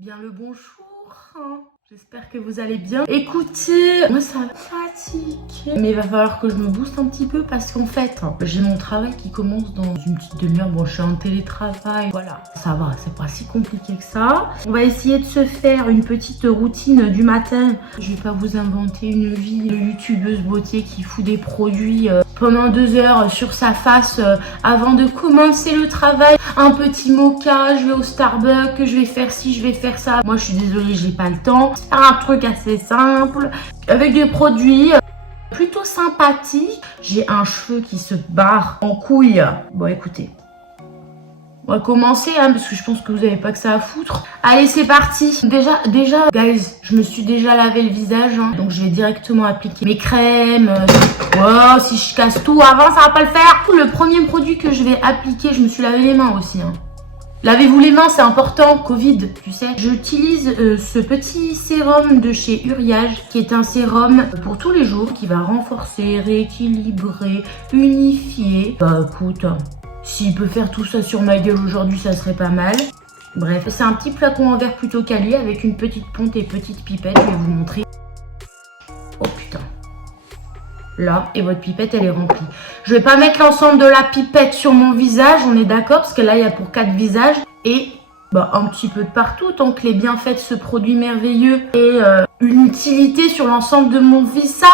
Bien le bonjour, hein. J'espère que vous allez bien. Écoutez, moi ça me fatigue, mais il va falloir que je me booste un petit peu parce qu'en fait, j'ai mon travail qui commence dans une petite demi-heure. Bon, je suis en télétravail, voilà, ça va, c'est pas si compliqué que ça. On va essayer de se faire une petite routine du matin. Je vais pas vous inventer une vie de youtubeuse beauté qui fout des produits pendant 2 heures sur sa face avant de commencer le travail. Un petit mocha, je vais au Starbucks, je vais faire ci, je vais faire ça. Moi, je suis désolée, j'ai pas le temps. Faire un truc assez simple avec des produits plutôt sympathiques. J'ai un cheveu qui se barre en couille. Bon, écoutez, on va commencer parce que je pense que vous n'avez pas que ça à foutre. Allez, c'est parti. Déjà, guys, je me suis déjà lavé le visage, donc je vais directement appliquer mes crèmes. Oh, si je casse tout avant, ça va pas le faire. Le premier produit que je vais appliquer, je me suis lavé les mains aussi. Lavez-vous les mains, c'est important, Covid, tu sais. J'utilise ce petit sérum de chez Uriage, qui est un sérum pour tous les jours, qui va renforcer, rééquilibrer, unifier. Bah écoute, s'il peut faire tout ça sur ma gueule aujourd'hui, ça serait pas mal. Bref, c'est un petit flacon en verre plutôt quali, avec une petite ponte et petite pipette, je vais vous montrer. Oh putain. Là, et votre pipette elle est remplie. Je vais pas mettre l'ensemble de la pipette sur mon visage, on est d'accord, parce que là il y a pour 4 visages et bah, un petit peu de partout, tant que les bienfaits de ce produit merveilleux et une utilité sur l'ensemble de mon visage.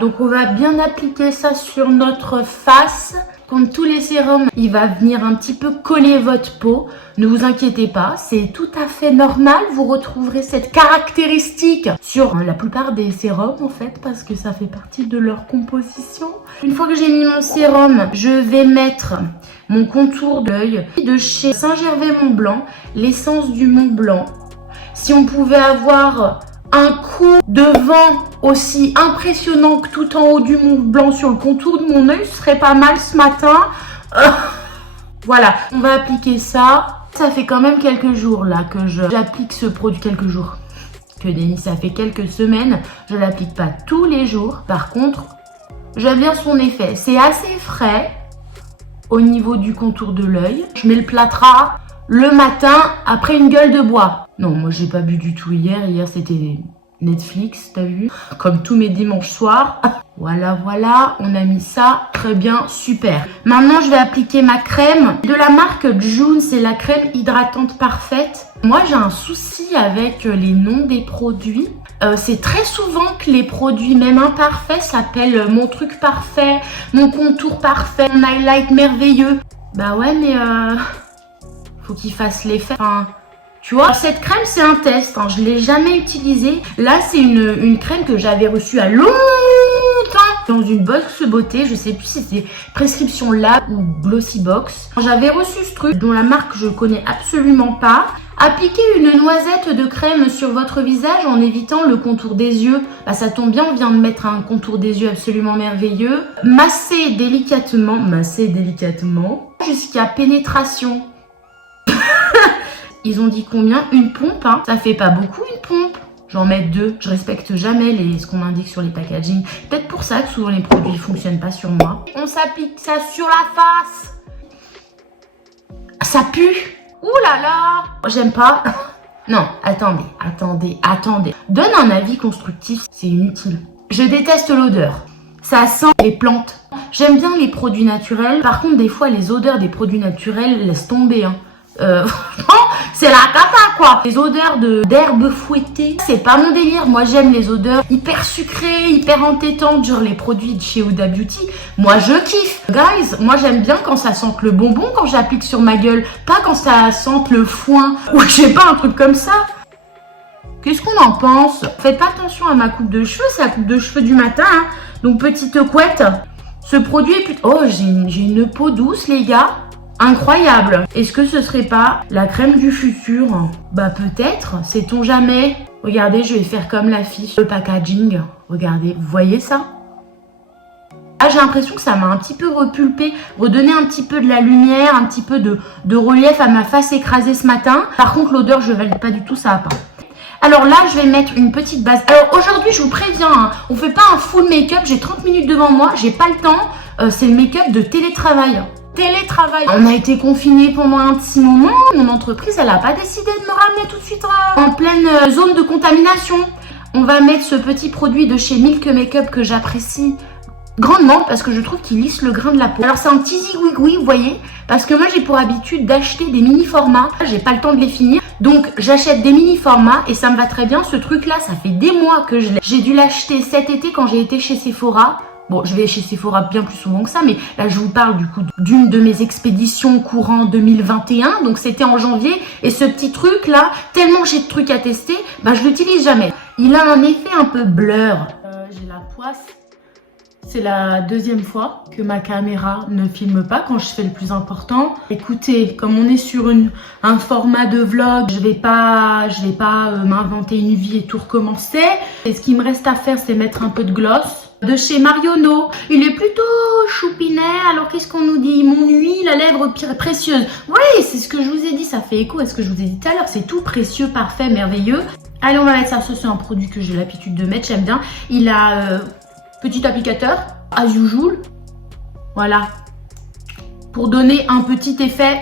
Donc on va bien appliquer ça sur notre face. Comme tous les sérums, il va venir un petit peu coller votre peau. Ne vous inquiétez pas, c'est tout à fait normal. Vous retrouverez cette caractéristique sur la plupart des sérums en fait, parce que ça fait partie de leur composition. Une fois que j'ai mis mon sérum, je vais mettre mon contour d'œil de chez Saint-Gervais-Mont-Blanc, l'essence du Mont-Blanc. Si on pouvait avoir un coup de vent aussi impressionnant que tout en haut du Mont Blanc sur le contour de mon œil, ce serait pas mal ce matin. Voilà, on va appliquer ça. Ça fait quand même quelques jours là que j'applique ce produit. Quelques jours. Que Denis, ça fait quelques semaines. Je l'applique pas tous les jours. Par contre, j'aime bien son effet. C'est assez frais au niveau du contour de l'œil. Je mets le plâtras le matin après une gueule de bois. Non, moi j'ai pas bu du tout hier. Hier c'était Netflix, t'as vu? Comme tous mes dimanches soirs. Voilà, on a mis ça. Très bien, super. Maintenant, je vais appliquer ma crème de la marque June. C'est la crème hydratante parfaite. Moi, j'ai un souci avec les noms des produits. C'est très souvent que les produits, même imparfaits, s'appellent mon truc parfait, mon contour parfait, mon highlight merveilleux. Bah ouais, mais faut qu'il fasse l'effet. Enfin, tu vois, cette crème, c'est un test. Je ne l'ai jamais utilisée. Là, c'est une crème que j'avais reçue à longtemps dans une box beauté. Je sais plus si c'était Prescription Lab ou Glossy Box. J'avais reçu ce truc dont la marque, je connais absolument pas. Appliquez une noisette de crème sur votre visage en évitant le contour des yeux. Bah, ça tombe bien, on vient de mettre un contour des yeux absolument merveilleux. Massez délicatement jusqu'à pénétration. Ils ont dit combien? Une pompe, ça fait pas beaucoup une pompe. J'en mets 2. Je respecte jamais ce qu'on indique sur les packaging. Peut-être pour ça que souvent les produits ne fonctionnent pas sur moi. On s'applique ça sur la face. Ça pue. Ouh là là. J'aime pas. Non, attendez. Donne un avis constructif, c'est inutile. Je déteste l'odeur. Ça sent les plantes. J'aime bien les produits naturels. Par contre, des fois, les odeurs des produits naturels laissent tomber. C'est la cata quoi. Les odeurs d'herbes fouettées, c'est pas mon délire. Moi j'aime les odeurs hyper sucrées, hyper entêtantes, genre les produits de chez Huda Beauty. Moi je kiffe. Guys, moi j'aime bien quand ça sente le bonbon quand j'applique sur ma gueule, pas quand ça sente le foin ou je sais pas, un truc comme ça. Qu'est-ce qu'on en pense? Faites pas attention à ma coupe de cheveux, c'est la coupe de cheveux du matin, donc petite couette. Ce produit est plutôt... Oh, j'ai une peau douce les gars. Incroyable. Est-ce que ce serait pas la crème du futur? Bah peut-être, sait-on jamais. Regardez, je vais faire comme l'affiche, le packaging. Regardez, vous voyez ça? Ah, j'ai l'impression que ça m'a un petit peu repulpé, redonné un petit peu de la lumière, un petit peu de relief à ma face écrasée ce matin. Par contre, l'odeur, je valide pas du tout, ça va pas. Alors là, je vais mettre une petite base. Alors aujourd'hui, je vous préviens, on fait pas un full make-up. J'ai 30 minutes devant moi, j'ai pas le temps. C'est le make-up de télétravail. télétravail. On a été confinés pendant un petit moment. Mon entreprise, elle n'a pas décidé de me ramener tout de suite en pleine zone de contamination. On va mettre ce petit produit de chez Milk Makeup que j'apprécie grandement parce que je trouve qu'il lisse le grain de la peau. Alors c'est un petit zigouigoui, vous voyez, parce que moi j'ai pour habitude d'acheter des mini formats. J'ai pas le temps de les finir, donc j'achète des mini formats et ça me va très bien. Ce truc là, ça fait des mois que je l'ai. J'ai dû l'acheter cet été quand j'ai été chez Sephora. Bon, je vais chez Sephora bien plus souvent que ça, mais là je vous parle du coup d'une de mes expéditions courant 2021, donc c'était en janvier, et ce petit truc là, tellement j'ai de trucs à tester, bah je l'utilise jamais. Il a un effet un peu blur. J'ai la poisse. C'est la deuxième fois que ma caméra ne filme pas quand je fais le plus important. Écoutez, comme on est sur un format de vlog, je vais pas m'inventer une vie et tout recommencer. Et ce qu'il me reste à faire, c'est mettre un peu de gloss de chez Marionneau. Il est plutôt choupinet. Alors qu'est-ce qu'on nous dit? Mon huile à lèvres précieuse. Oui, c'est ce que je vous ai dit. Ça fait écho à ce que je vous ai dit tout à l'heure. C'est tout précieux, parfait, merveilleux. Allez, on va mettre ça. Ça, c'est un produit que j'ai l'habitude de mettre. J'aime bien. Il a... petit applicateur, as usual, voilà, pour donner un petit effet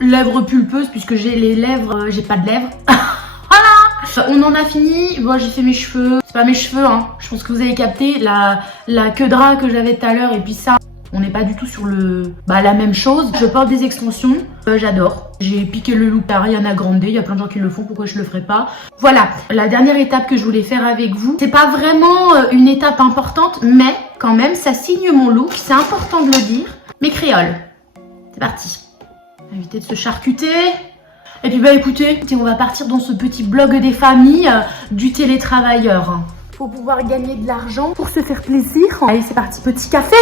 lèvres pulpeuses, puisque j'ai les lèvres, j'ai pas de lèvres. Voilà, on en a fini. Bon, j'ai fait mes cheveux, c'est pas mes cheveux, hein. Je pense que vous avez capté la queue de rat que j'avais tout à l'heure, et puis ça, on n'est pas du tout sur la même chose. Je porte des extensions, j'adore. J'ai piqué le look à Ariana Grande, il y a plein de gens qui le font, pourquoi je le ferais pas? Voilà, la dernière étape que je voulais faire avec vous, c'est pas vraiment une étape importante, mais quand même, ça signe mon look, c'est important de le dire. Mes créoles, c'est parti. Éviter de se charcuter. Et puis bah écoutez, on va partir dans ce petit blog des familles du télétravailleur. Faut pouvoir gagner de l'argent pour se faire plaisir. Allez, c'est parti, petit café.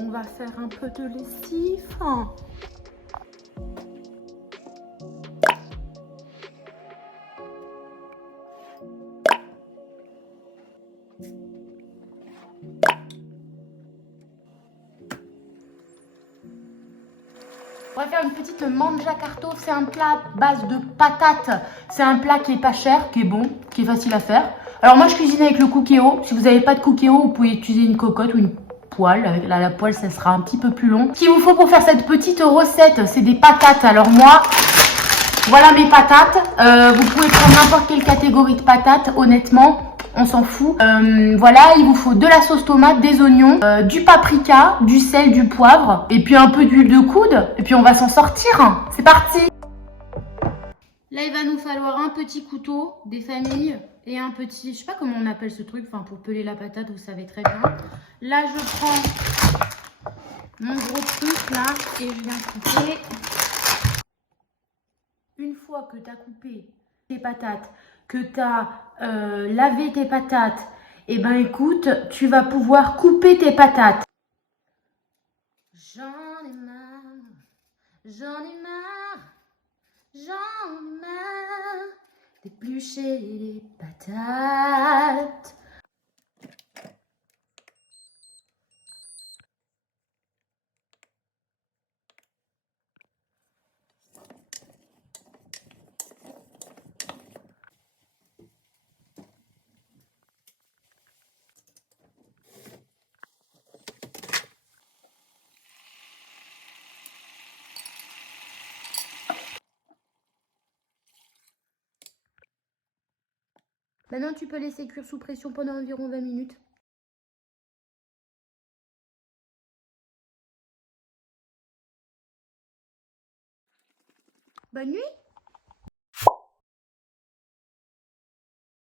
On va faire un peu de lessive. On va faire une petite mangiacarto. C'est un plat à base de patates. C'est un plat qui est pas cher, qui est bon, qui est facile à faire. Alors moi je cuisine avec le Cookéo. Si vous n'avez pas de Cookéo, vous pouvez utiliser une cocotte ou une poêle. Avec la poêle, ça sera un petit peu plus long. Ce qu'il vous faut pour faire cette petite recette, c'est des patates. Alors moi, voilà mes patates. Vous pouvez prendre n'importe quelle catégorie de patates, honnêtement. On s'en fout. Voilà, il vous faut de la sauce tomate, des oignons, du paprika, du sel, du poivre, et puis un peu d'huile de coude. Et puis on va s'en sortir. C'est parti. Là, il va nous falloir un petit couteau, des familles, et un petit, je sais pas comment on appelle ce truc, enfin pour peler la patate, vous savez très bien. Là, je prends mon gros truc là, et je viens couper. Une fois que tu as coupé tes patates, que tu as lavé tes patates, et ben écoute, tu vas pouvoir couper tes patates. J'en ai marre, j'en ai marre, j'en ai marre d'éplucher les patates. Maintenant, tu peux laisser cuire sous pression pendant environ 20 minutes. Bonne nuit!